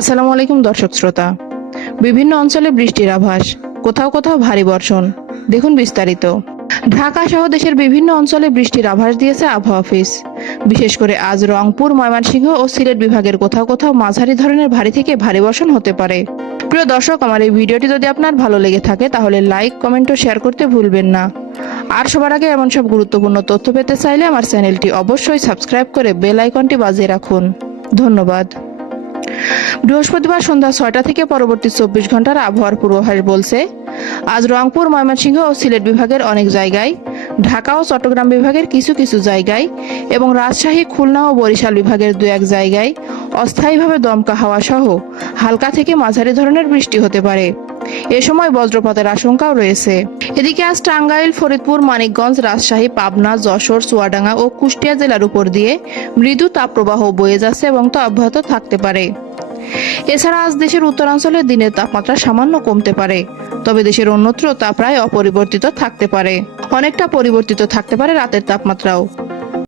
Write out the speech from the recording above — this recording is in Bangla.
আসসালামু আলাইকুম দর্শক শ্রোতা। বিভিন্ন অঞ্চলে বৃষ্টির আভাস, কোথাও কোথাও ভারী বর্ষণ। দেখুন বিস্তারিত। ঢাকা সহ দেশের বিভিন্ন অঞ্চলে বৃষ্টির আভাস দিয়েছে আবহাওয়া অফিস। বিশেষ করে আজ রংপুর, ময়মনসিংহ ও সিলেট বিভাগের কোথাও কোথাও মাঝারি ধরনের ভারী থেকে ভারী বর্ষণ হতে পারে। প্রিয় দর্শক, আমার এই ভিডিওটি যদি আপনার ভালো লেগে থাকে তাহলে লাইক, কমেন্ট ও শেয়ার করতে ভুলবেন না। আর সবার আগে এমন সব গুরুত্বপূর্ণ তথ্য পেতে চাইলে আমার চ্যানেলটি অবশ্যই সাবস্ক্রাইব করে বেল আইকনটি বাজিয়ে রাখুন। ধন্যবাদ। বৃহস্পতিবার সন্ধ্যা ৬টা থেকে পরবর্তী ২৪ ঘন্টার আবহাওয়ার পূর্বাভাস বলছে, আজ রংপুর, ময়মনসিংহ ও সিলেট বিভাগের অনেক জায়গায়, ঢাকা ও চট্টগ্রাম বিভাগের কিছু কিছু জায়গায় এবং রাজশাহী, খুলনা ও বরিশাল বিভাগের দু এক জায়গায় অস্থায়ীভাবে দমকা হাওয়া সহ হালকা থেকে মাঝারি ধরনের বৃষ্টি হতে পারে। এ সময় বজ্রপাতের আশঙ্কাও রয়েছে। এদিকে আজ টাঙ্গাইল, ফরিদপুর, মানিকগঞ্জ, রাজশাহী, পাবনা, যশোর, চুয়াডাঙ্গা ও কুষ্টিয়া জেলার উপর দিয়ে মৃদু তাপপ্রবাহ বয়ে যাচ্ছে এবং তা অব্যাহত থাকতে পারে। এছাড়া আজ দেশের উত্তরাঞ্চলে দিনের তাপমাত্রা সামান্য কমতে পারে, তবে দেশের অন্যত্র তা প্রায় অপরিবর্তিত থাকতে পারে। অনেকটা পরিবর্তিত থাকতে পারে রাতের তাপমাত্রাও।